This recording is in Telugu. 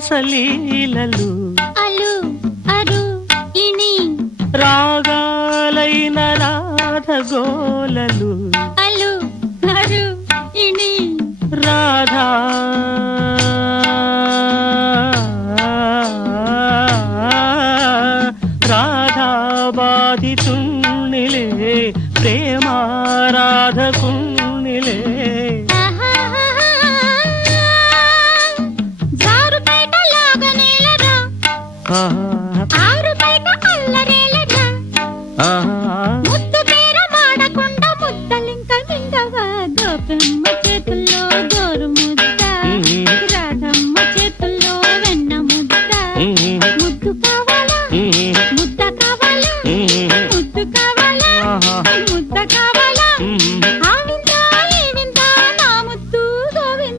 రాగారంతరాసలీలలు అలు అరు ఇణి రాగాలైన రాధగోలలు అలు అరు ఇణి రాధా రాధా బాధితుణ్ణిలే ప్రేమారాధకుణ్ణిలే జారుపేట లాగనేలరా ఆహా